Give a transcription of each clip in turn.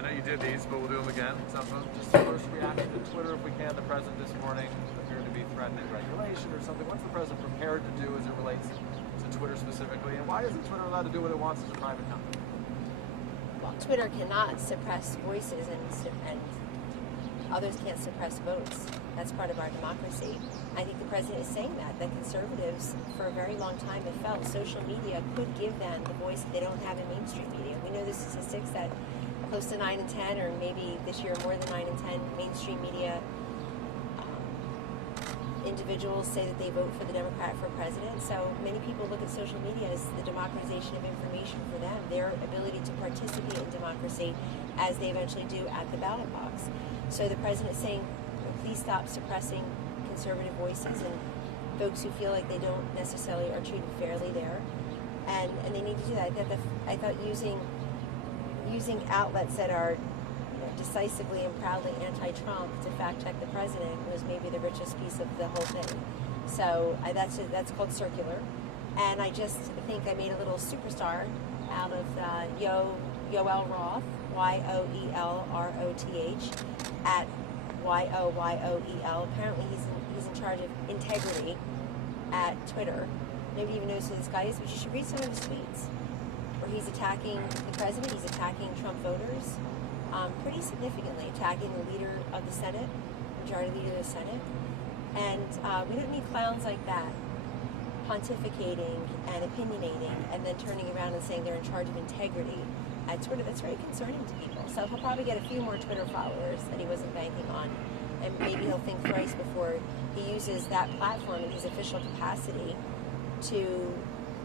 I know you did these, but we'll do them again. Just the first reaction to Twitter, if we can. The president this morning appeared to be threatening regulation or something. What's the president prepared to do as it relates to Twitter specifically? And why isn't Twitter allowed to do what it wants as a private company? Well, Twitter cannot suppress voices, and others can't suppress votes. That's part of our democracy. I think the president is saying that conservatives, for a very long time, have felt social media could give them the voice that they don't have in mainstream media. We know the statistics that close to 9 in 10, or maybe this year more than 9 in 10 mainstream media individuals say that they vote for the Democrat for president. So many people look at social media as the democratization of information for them, their ability to participate in democracy as they eventually do at the ballot box. So the president is saying, please stop suppressing conservative voices and folks who feel like they don't necessarily are treated fairly there. And they need to do that. I thought using outlets that are decisively and proudly anti-Trump to fact-check the president was maybe the richest piece of the whole thing. So that's called circular. And I just think I made a little superstar out of Yoel Roth, Yoelroth, at Yoyoel. Apparently he's in charge of integrity at Twitter. Nobody even knows who this guy is, but you should read some of his tweets where he's attacking the president, he's attacking Trump voters, pretty significantly, attacking the leader of the Senate, majority leader of the Senate. And we don't need clowns like that pontificating and opinionating and then turning around and saying they're in charge of integrity at Twitter. That's very concerning to people. So he'll probably get a few more Twitter followers that he wasn't banking on. And maybe he'll think thrice before he uses that platform in his official capacity to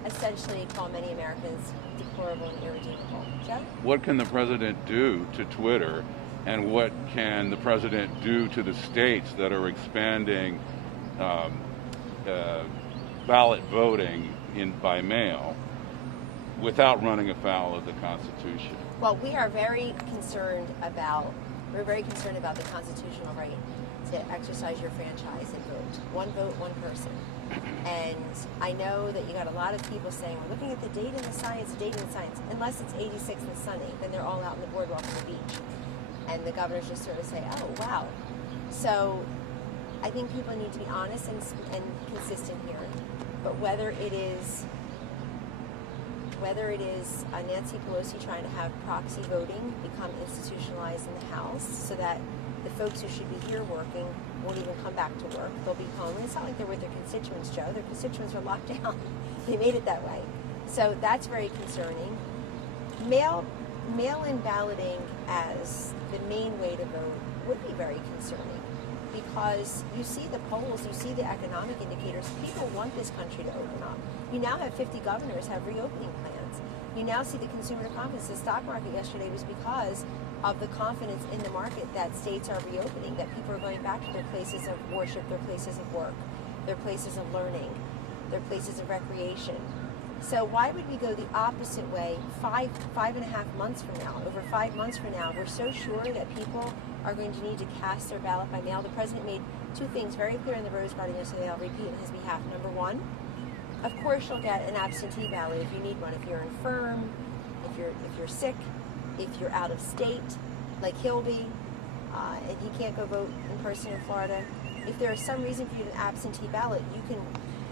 essentially call many Americans deplorable and irredeemable. Joe? What can the president do to Twitter, and what can the president do to the states that are expanding ballot voting by mail without running afoul of the Constitution? Well, we're very concerned about the constitutional right to exercise your franchise and vote. One vote, one person. And I know that you got a lot of people saying, we're looking at the data and the science, Unless it's 86 and sunny, then they're all out on the boardwalk on the beach. And the governors just sort of say, oh, wow. So I think people need to be honest and consistent here. But whether it is Nancy Pelosi trying to have proxy voting become institutionalized in the House so that the folks who should be here working won't even come back to work. They'll be home. And it's not like they're with their constituents, Joe. Their constituents were locked down. They made it that way. So that's very concerning. Mail-in balloting as the main way to vote would be very concerning because you see the polls, you see the economic indicators. People want this country to open up. You now have 50 governors have reopening plans. You now see the consumer confidence. The stock market yesterday was because of the confidence in the market that states are reopening, that people are going back to their places of worship, their places of work, their places of learning, their places of recreation. So why would we go the opposite way 5.5 months from now? Over 5 months from now, we're so sure that people are going to need to cast their ballot by mail. The president made two things very clear in the Rose Garden yesterday. I'll repeat on his behalf. Number one, of course you'll get an absentee ballot if you need one. If you're infirm, if you're sick, if you're out of state, like he'll be, and he can't go vote in person in Florida. If there is some reason for you to an absentee ballot, you can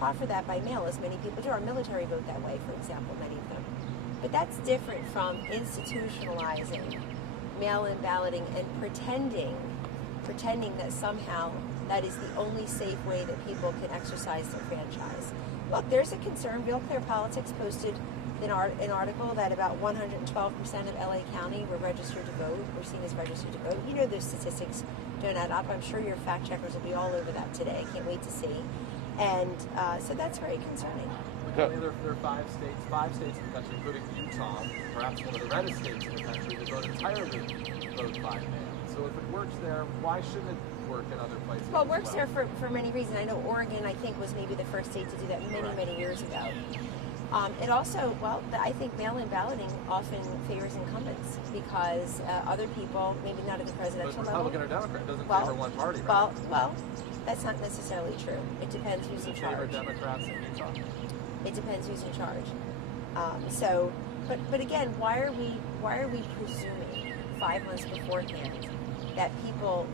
offer that by mail, as many people do. Our military vote that way, for example, many of them. But that's different from institutionalizing mail-in balloting and pretending that somehow that is the only safe way that people can exercise their franchise. Look, there's a concern. Real Clear Politics posted an article that about 112% of LA County were registered to vote, were seen as registered to vote. You know those statistics don't add up. I'm sure your fact checkers will be all over that today. I can't wait to see. And so that's very concerning. There are 5 states in the country, including Utah, perhaps one of the reddest states in the country, that vote entirely vote by mail. So if it works there, why shouldn't it work in other places? Well, it works there for many reasons. I know Oregon, I think, was maybe the first state to do that many years ago. It also, I think mail-in balloting often favors incumbents because other people, maybe not at the presidential level. Republican or Democrat doesn't favor one party, right? Well, that's not necessarily true. It depends who's in charge. Favor Democrats in Utah. It depends who's in charge. But again, why are we presuming 5 months beforehand that people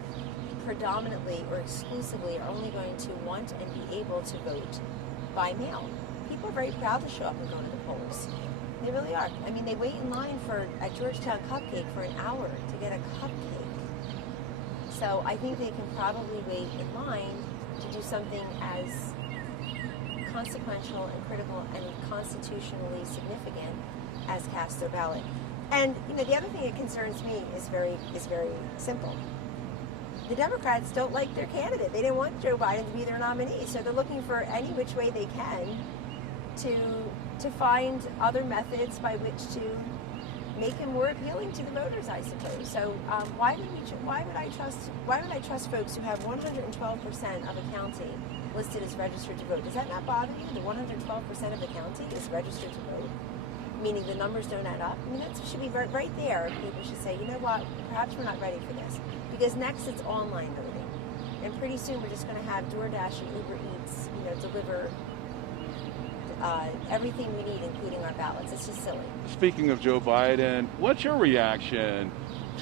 predominantly or exclusively are only going to want and be able to vote by mail. People are very proud to show up and go to the polls. They really are. I mean, they wait in line for a Georgetown cupcake for an hour to get a cupcake. So I think they can probably wait in line to do something as consequential and critical and constitutionally significant as cast their ballot. And the other thing that concerns me is very simple. The Democrats don't like their candidate. They didn't want Joe Biden to be their nominee, so they're looking for any which way they can to find other methods by which to make him more appealing to the voters, I suppose. So why would I trust folks who have 112% of a county listed as registered to vote? Does that not bother you? The 112% of the county is registered to vote, meaning the numbers don't add up. I mean, that should be right there. People should say, you know what, perhaps we're not ready for this. Because next it's online voting. And pretty soon we're just going to have DoorDash and Uber Eats, deliver everything we need, including our ballots. It's just silly. Speaking of Joe Biden, what's your reaction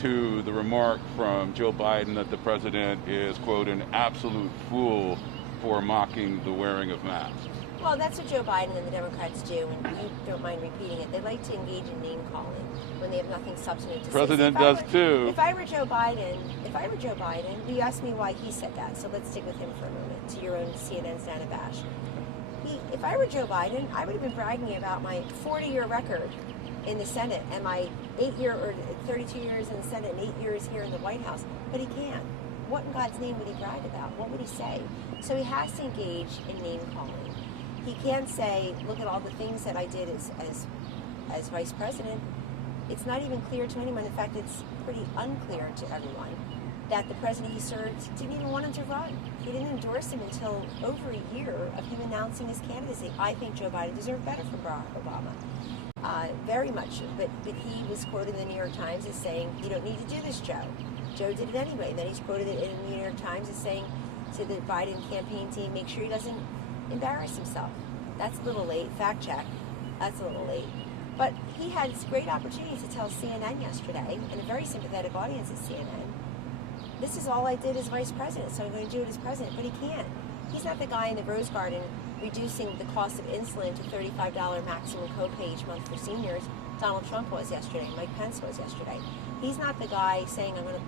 to the remark from Joe Biden that the president is, quote, an absolute fool for mocking the wearing of masks? Well, that's what Joe Biden and the Democrats do, and you don't mind repeating it. They like to engage in name calling when they have nothing substantive to say. President does too. If I were Joe Biden, you asked me why he said that, so let's stick with him for a moment, to your own CNN's Dana Bash. If I were Joe Biden, I would have been bragging about my 40-year record in the Senate and my 32 years in the Senate and 8 years here in the White House, but he can't. What in God's name would he brag about? What would he say? So he has to engage in name calling. He can't say, look at all the things that I did as vice president. It's not even clear to anyone. In fact, it's pretty unclear to everyone that the president he served didn't even want him to run. He didn't endorse him until over a year of him announcing his candidacy. I think Joe Biden deserved better from Barack Obama. Very much. But he was quoted in the New York Times as saying, you don't need to do this, Joe. Joe did it anyway. Then he's quoted in the New York Times as saying to the Biden campaign team, make sure he doesn't embarrass himself. That's a little late. Fact check. That's a little late. But he had this great opportunity to tell CNN yesterday, and a very sympathetic audience at CNN, this is all I did as vice president, so I'm going to do it as president. But he can't. He's not the guy in the Rose Garden reducing the cost of insulin to $35 maximum copay each month for seniors. Donald Trump was yesterday. Mike Pence was yesterday. He's not the guy saying, I'm going to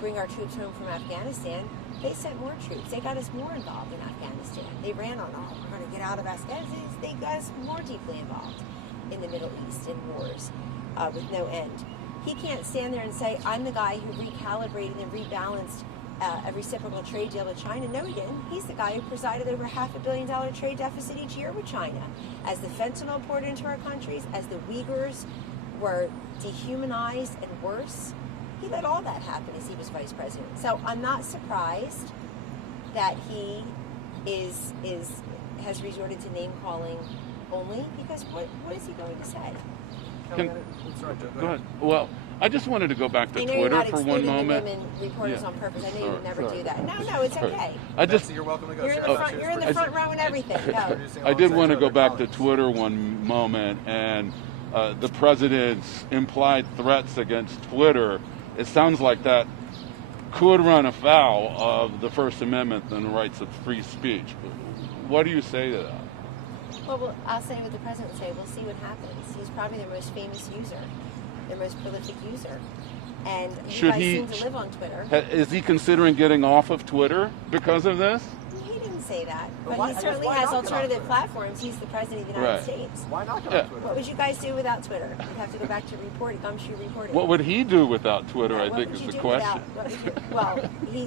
bring our troops home from Afghanistan. They sent more troops. They got us more involved in Afghanistan. They ran on, we're going to get out of Afghanistan. They got us more deeply involved in the Middle East in wars with no end. He can't stand there and say, I'm the guy who recalibrated and rebalanced a reciprocal trade deal with China. No, he didn't. He's the guy who presided over $500 million trade deficit each year with China. As the fentanyl poured into our countries, as the Uyghurs were dehumanized and worse, he let all that happen as he was vice president. So I'm not surprised that he has resorted to name calling only, because what is he going to say? Sorry, Joe, go ahead. Well, I just wanted to go back to Twitter for one moment. Women reporters on purpose. I know you would never do that. No, it's okay. You're welcome to go. You're in the front row and everything. No. I did want to go back to Twitter one moment, and the president's implied threats against Twitter. It sounds like that could run afoul of the First Amendment and the rights of free speech. What do you say to that? Well, I'll say what the president would say. We'll see what happens. He's probably their most famous user, their most prolific user. And you guys seem to live on Twitter. Is he considering getting off of Twitter because of this? He didn't say that. But he certainly has alternative platforms. He's the president of the United States. Why not get on Twitter? What would you guys do without Twitter? You'd have to go back to gumshoe reporting. What would he do without Twitter, I think is the question.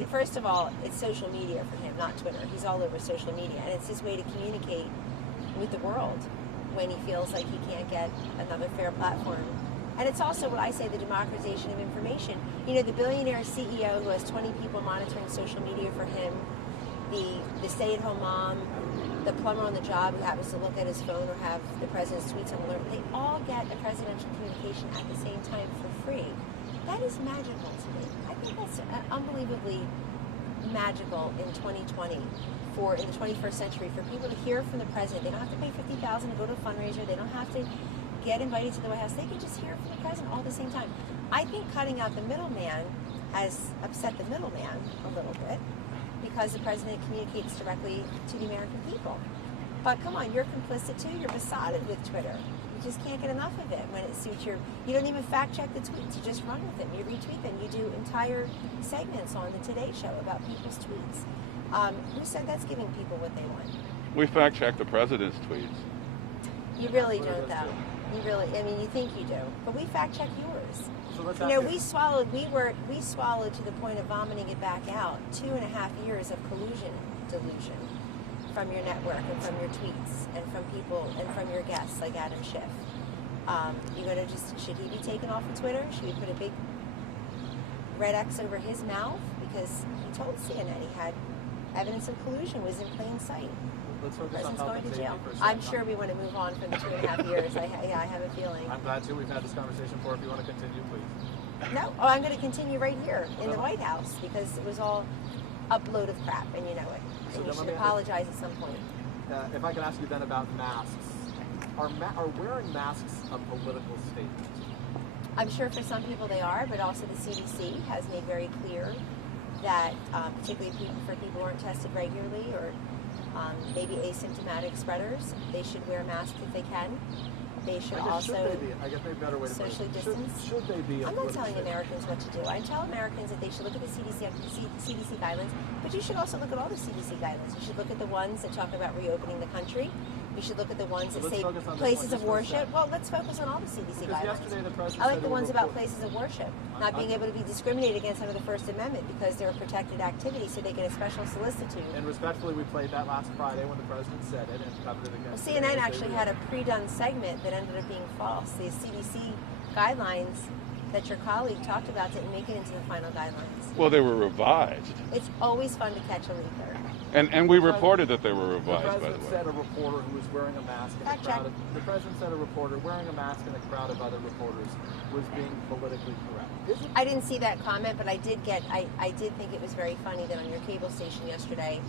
First of all, it's social media for him, not Twitter. He's all over social media. And it's his way to communicate with the world when he feels like he can't get another fair platform. And it's also what I say, the democratization of information. The billionaire CEO who has 20 people monitoring social media for him, the stay-at-home mom, the plumber on the job who happens to look at his phone or have the president's tweets on alert, they all get a presidential communication at the same time for free. That is magical to me. I think that's unbelievably magical in 2020. In the 21st century, for people to hear from the president. They don't have to pay $50,000 to go to a fundraiser. They don't have to get invited to the White House, they could just hear from the president all at the same time. I think cutting out the middleman has upset the middleman a little bit because the president communicates directly to the American people. But come on, you're complicit too. You're besotted with Twitter. You just can't get enough of it when it suits your. You don't even fact check the tweets. You just run with them. You retweet them. You do entire segments on the Today Show about people's tweets. Who said that's giving people what they want? We fact check the president's tweets. You really don't, though. You really. I mean, you think you do, but we fact check yours. So let's You know, ask we swallowed to the point of vomiting it back out 2.5 years of collusion, delusion from your network and from your tweets and from people and from your guests like Adam Schiff. Should he be taken off of Twitter? Should we put a big red X over his mouth? Because he told CNN he had evidence of collusion was in plain sight. Let's The focus on president's health going and to safety jail. for a I'm second. sure we want to move on from the 2.5 years. I have a feeling. I'm glad to. We've had this conversation before. If you want to continue, please. No, I'm going to continue right here in the White House because it was all upload of crap, and you know it. So And you then should let me- apologize at some point. If I can ask you then about masks. Are wearing masks a political statement? I'm sure for some people they are, but also the CDC has made very clear that, particularly for people who aren't tested regularly or maybe asymptomatic spreaders, they should wear masks if they can. They should also I guess maybe a better way to put it. socially distance. Should they be a I'm not political telling statement? Americans what to do. I tell Americans that they should look at the CDC guidelines, but you should also look at all the CDC guidelines. You should look at the ones that talk about reopening the country. You should look at the ones So that let's say focus on this places one of just for a worship. sec. Well, let's focus on all the CDC Because guidelines. yesterday the president I like said the it ones will about report- places of worship, not being able to be discriminated against under the First Amendment because they're a protected activity, so they get a special solicitude. And respectfully, we played that last Friday when the president said it and covered it Well, against. CNN actually had a pre-done segment that ended up being false. The CDC guidelines that your colleague talked about didn't make it into the final guidelines. Well, they were revised. It's always fun to catch a leaker. And we reported that they were The revised, by the president way. said a reporter who was wearing a mask in a Fact crowd check. of, the president said a reporter wearing a mask in a crowd of other reporters was being politically correct. Is it? I didn't see that comment, but I did think it was very funny that on your cable station yesterday,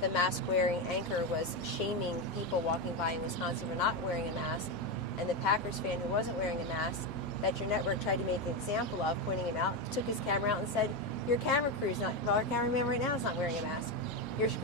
the mask-wearing anchor was shaming people walking by in Wisconsin for not wearing a mask, and the Packers fan who wasn't wearing a mask, that your network tried to make an example of, pointing him out, took his camera out and said, your camera crew's not, well, our cameraman right now is not wearing a mask.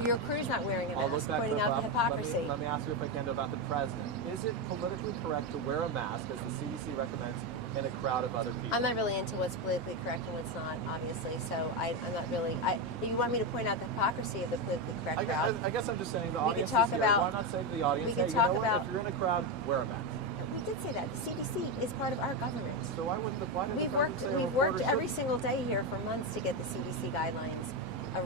Your crew's not wearing a I'll look mask, that pointing clip out the up. hypocrisy. Let me ask you if I can about the president. Is it politically correct to wear a mask, as the CDC recommends, in a crowd of other people? I'm not really into what's politically correct and what's not, obviously, so I'm not really, if you want me to point out the hypocrisy of the politically correct crowd, I guess I'm just saying the We audience could talk is here. about- Why not say to the audience, we hey, could you talk know what? about- If you're in a crowd, wear a mask. we did say that. The CDC is part of our government. So why didn't the We've president say a worked reporter every should- single day here for months to get the CDC guidelines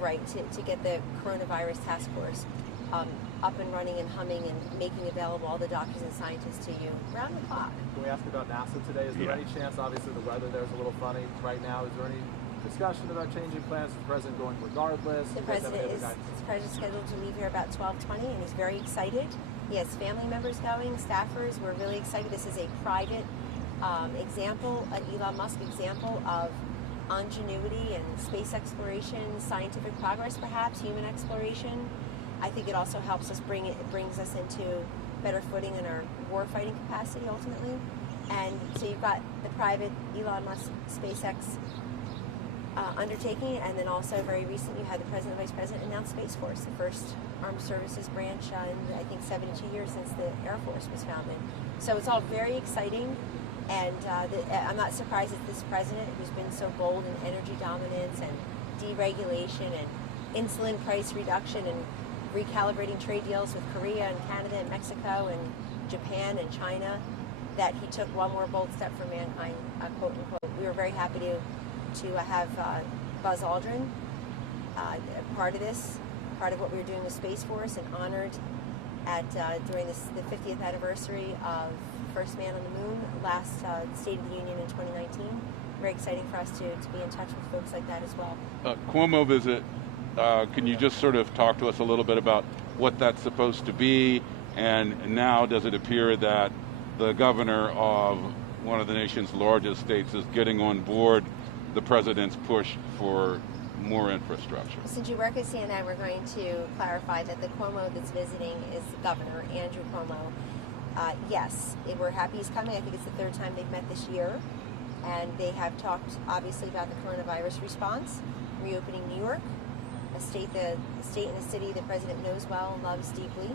right, to get the coronavirus task force up and running and humming and making available all the doctors and scientists to you round the clock. Can we ask you about NASA today? Is there Yeah. any chance, obviously the weather there is a little funny right now, is there any discussion about changing plans? Is the president going regardless? The You guys have any president other is guidance? scheduled to leave here about 12:20, and he's very excited. He has family members going, staffers. We're really excited. This is a private example, an Elon Musk example of ingenuity and space exploration, scientific progress, perhaps human exploration. I think it also helps us brings us into better footing in our war-fighting capacity ultimately. And so you've got the private Elon Musk SpaceX undertaking, and then also very recently you had the president and vice president announce Space Force, the first armed services branch in I think 72 years since the Air Force was founded. So it's all very exciting, and I'm not surprised that this president, who's been so bold in energy dominance and deregulation and insulin price reduction and recalibrating trade deals with Korea and Canada and Mexico and Japan and China, that he took one more bold step for mankind, quote unquote. We were very happy to have Buzz Aldrin part of this, part of what we were doing with Space Force, and honored during the 50th anniversary of First Man on the Moon, last State of the Union in 2019. Very exciting for us to be in touch with folks like that as well. Cuomo visit, can you just sort of talk to us a little bit about what that's supposed to be? And now does it appear that the governor of one of the nation's largest states is getting on board the president's push for more infrastructure? Since you work at CNN, we're going to clarify that the Cuomo that's visiting is Governor Andrew Cuomo. yes, we're happy he's coming. I think it's the third time they've met this year. And they have talked, obviously, about the coronavirus response, reopening New York, a state and a city the president knows well and loves deeply.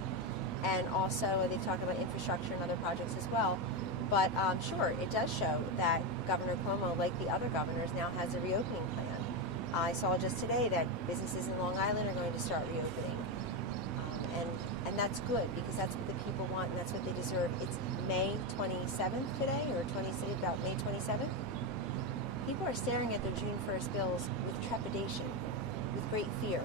And also, they've talked about infrastructure and other projects as well. But sure, it does show that Governor Cuomo, like the other governors, now has a reopening plan. I saw just today that businesses in Long Island are going to start reopening. And that's good, because that's what the people want and that's what they deserve. It's May 27th today, or about May 27th. People are staring at their June 1st bills with trepidation, with great fear,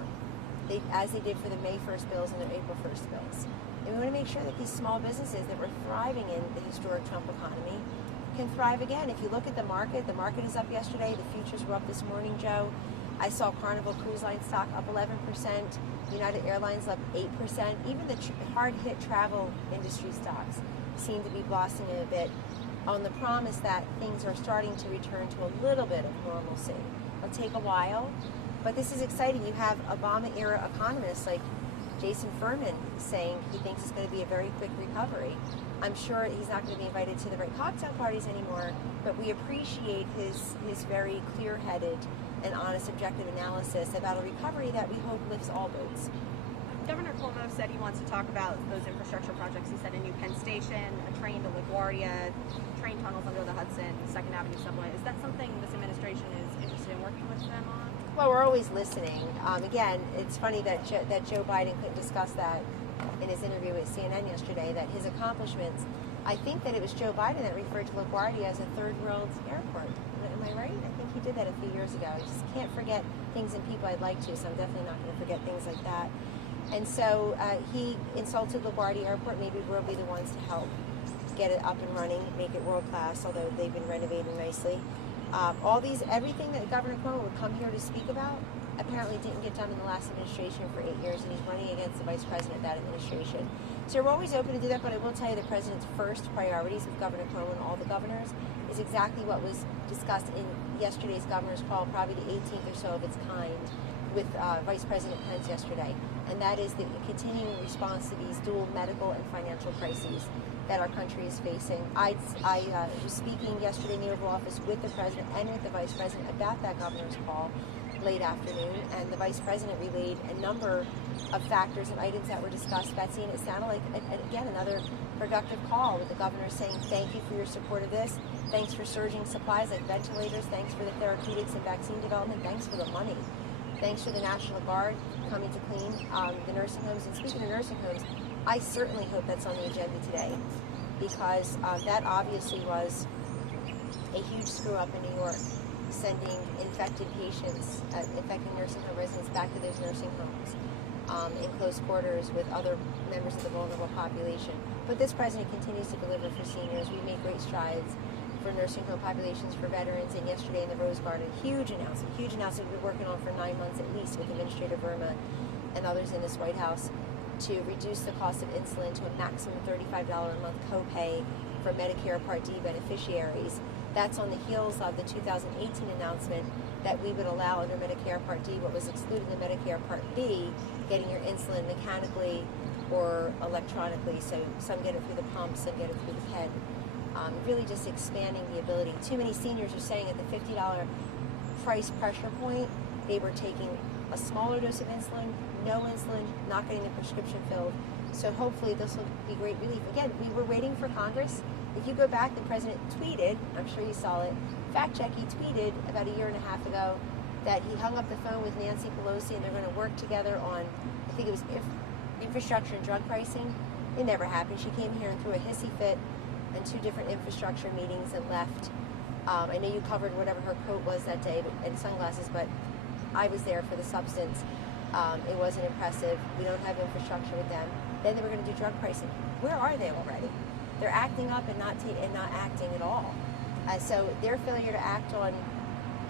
as they did for the May 1st bills and their April 1st bills. And we want to make sure that these small businesses that were thriving in the historic Trump economy can thrive again. If you look at the market is up yesterday. The futures were up this morning, Joe. I saw Carnival Cruise Line stock up 11%, United Airlines up 8%. Even the hard-hit travel industry stocks seem to be blossoming a bit on the promise that things are starting to return to a little bit of normalcy. It'll take a while, but this is exciting. You have Obama-era economists like Jason Furman saying he thinks it's going to be a very quick recovery. I'm sure he's not going to be invited to the right cocktail parties anymore, but we appreciate his very clear-headed and honest, objective analysis about a recovery that we hope lifts all boats. Governor Cuomo said he wants to talk about those infrastructure projects. He said a new Penn Station, a train to LaGuardia, train tunnels under the Hudson, Second Avenue subway. Is that something this administration is interested in working with them on? Well, we're always listening. Again, it's funny that Joe Biden couldn't discuss that in his interview with CNN yesterday, that his accomplishments, I think that it was Joe Biden that referred to LaGuardia as a third world airport. Am I right? I think he did that a few years ago. I just can't forget things and people I'd like to, so I'm definitely not going to forget things like that. And so he insulted LaGuardia Airport. Maybe we'll be the ones to help get it up and running, make it world class, although they've been renovating nicely. Everything that Governor Cuomo would come here to speak about apparently didn't get done in the last administration for 8 years, and he's running against the vice president of that administration. So we're always open to do that, but I will tell you the president's first priorities with Governor Cuomo and all the governors is exactly what was discussed in yesterday's governor's call, probably the 18th or so of its kind, with Vice President Pence yesterday, and that is the continuing response to these dual medical and financial crises that our country is facing. I was speaking yesterday in the Oval Office with the president and with the vice president about that governor's call late afternoon, and the vice president relayed a number of factors and items that were discussed, Betsy, and it sounded like, again, another productive call with the governor saying, thank you for your support of this, thanks for surging supplies like ventilators, thanks for the therapeutics and vaccine development, thanks for the money. Thanks to the National Guard coming to clean the nursing homes. And speaking of nursing homes, I certainly hope that's on the agenda today, because that obviously was a huge screw up in New York, sending infected patients, infecting nursing home residents back to those nursing homes in close quarters with other members of the vulnerable population. But this president continues to deliver for seniors. We've made great strides for nursing home populations, for veterans, and yesterday in the Rose Garden, huge announcement we've been working on for 9 months at least with Administrator Verma and others in this White House to reduce the cost of insulin to a maximum $35 a month copay for Medicare Part D beneficiaries. That's on the heels of the 2018 announcement that we would allow under Medicare Part D what was excluded in Medicare Part B, getting your insulin mechanically or electronically, so some get it through the pump, some get it through the pen. Really just expanding the ability. Too many seniors are saying at the $50 price pressure point, they were taking a smaller dose of insulin, no insulin, not getting the prescription filled. So hopefully this will be great relief. Again, we were waiting for Congress. If you go back, the president tweeted, I'm sure you saw it, fact check, he tweeted about a year and a half ago that he hung up the phone with Nancy Pelosi and they're going to work together on, I think it was infrastructure and drug pricing. It never happened. She came here and threw a hissy fit and 2 different infrastructure meetings and left. I know you covered whatever her coat was that day and sunglasses, but I was there for the substance. It wasn't impressive. We don't have infrastructure with them. Then they were going to do drug pricing. Where are they already? They're acting up and not acting at all. So their failure to act on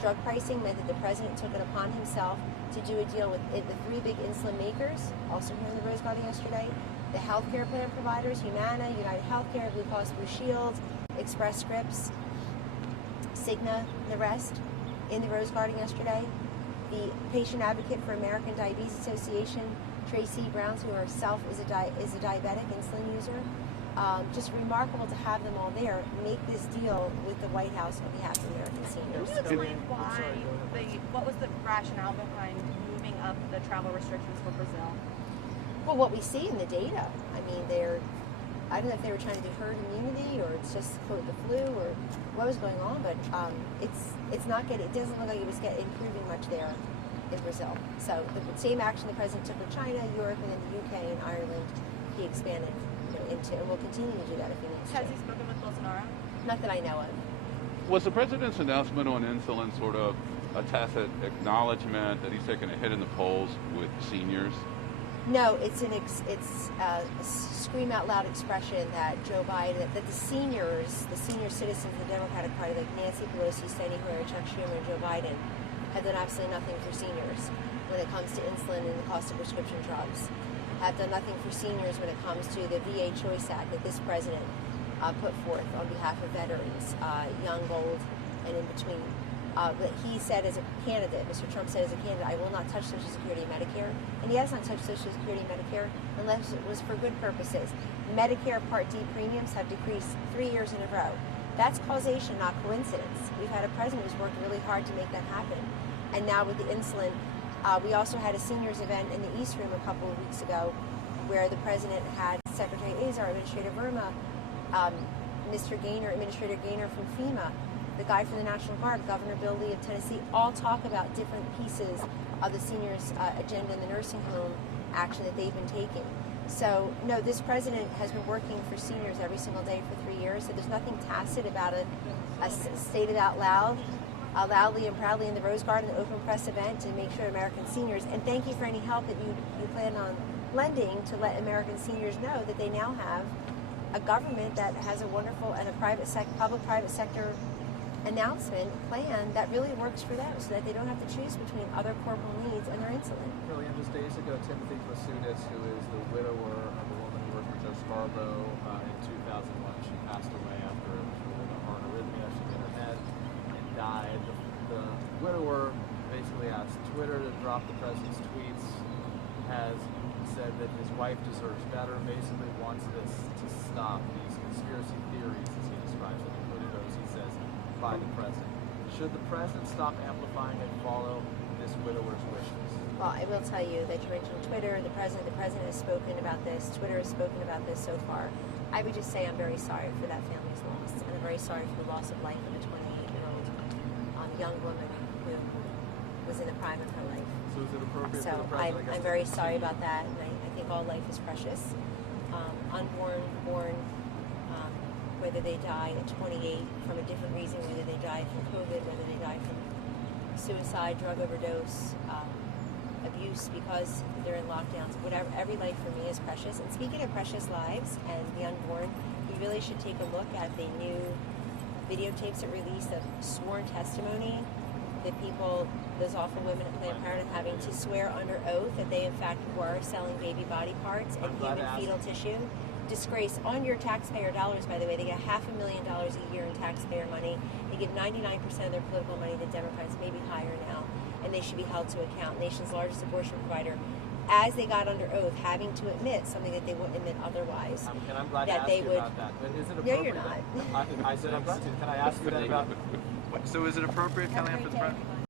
drug pricing meant that the president took it upon himself to do a deal with the 3 big insulin makers, also here in the Rose Garden yesterday, the healthcare plan providers, Humana, United Healthcare, Blue Cross Blue Shield, Express Scripts, Cigna, and the rest in the Rose Garden yesterday. The patient advocate for American Diabetes Association, Tracy Browns, who herself is a diabetic insulin user, just remarkable to have them all there, make this deal with the White House on behalf of American Can seniors. you explain why sorry, go ahead. what was the rationale behind moving up the travel restrictions for Brazil? Well, what we see in the data, I mean, I don't know if they were trying to do herd immunity or it's just quote the flu or what was going on, but it's not getting. It doesn't look like it was improving much there in Brazil. So the same action the president took with China, Europe, and then the UK and Ireland, he expanded into, and will continue to do that if he needs Has to. he spoken with Bolsonaro? Not that I know of. Was the president's announcement on insulin sort of a tacit acknowledgement that he's taking a hit in the polls with seniors? No, it's a scream out loud expression that Joe Biden, that the senior citizens of the Democratic Party, like Nancy Pelosi, Steny Hoyer, Chuck Schumer, and Joe Biden, have done absolutely nothing for seniors when it comes to insulin and the cost of prescription drugs. Have done nothing for seniors when it comes to the VA Choice Act that this president put forth on behalf of veterans, young, old, and in between. But he said as a candidate, Mr. Trump said as a candidate, I will not touch Social Security and Medicare. And he has not touched Social Security and Medicare unless it was for good purposes. Medicare Part D premiums have decreased 3 years in a row. That's causation, not coincidence. We've had a president who's worked really hard to make that happen. And now with the insulin, we also had a seniors event in the East Room a couple of weeks ago where the president had Secretary Azar, Administrator Verma, Administrator Gaynor from FEMA, the guy from the National Guard, Governor Bill Lee of Tennessee, all talk about different pieces of the seniors' agenda in the nursing home action that they've been taking. So, no, this president has been working for seniors every single day for 3 years, so there's nothing tacit about it. Stated out loudly and proudly in the Rose Garden open press event to make sure American seniors, and thank you for any help that you plan on lending to let American seniors know that they now have a government that has a wonderful and a public-private sector announcement plan that really works for them so that they don't have to choose between other corporal needs and their insulin. Kellyanne, just days ago, Timothy Plasoudis, who is the widower of the woman who worked for Joe Scarborough in 2001, she passed away after it was ruled a heart arrhythmia. She hit her head and died. The widower basically asked Twitter to drop the president's tweets, has said that his wife deserves better, basically wants this to stop, these conspiracy theories, as he describes them, including those he says by the president. Should the president stop amplifying and follow this widower's wishes? Well, I will tell you that you mentioned Twitter, the president has spoken about this, Twitter has spoken about this so far. I would just say I'm very sorry for that family's loss, and I'm very sorry for the loss of life of a 28-year-old young woman who was in the prime of her life. So is it appropriate So for the president? I'm very sorry about that, and I think all life is precious. Unborn, born, whether they die at 28 from a different reason, whether they die from COVID, whether they die from suicide, drug overdose, abuse because they're in lockdowns, whatever, every life for me is precious. And speaking of precious lives and the unborn, we really should take a look at the new videotapes that released of sworn testimony that people, those awful women at Planned Parenthood, having to swear under oath that they in fact were selling baby body parts and human fetal tissue. Disgrace on your taxpayer dollars, by the way. They get $500,000 a year in taxpayer money. They give 99% of their political money to Democrats, maybe higher now, and they should be held to account. Nation's largest abortion provider, as they got under oath, having to admit something that they wouldn't admit otherwise. And I'm glad that to they ask you would. about that. But is it No, appropriate? you're not. I said I'm glad to. Can I ask you then about? So is it appropriate, Kellyanne, for the president?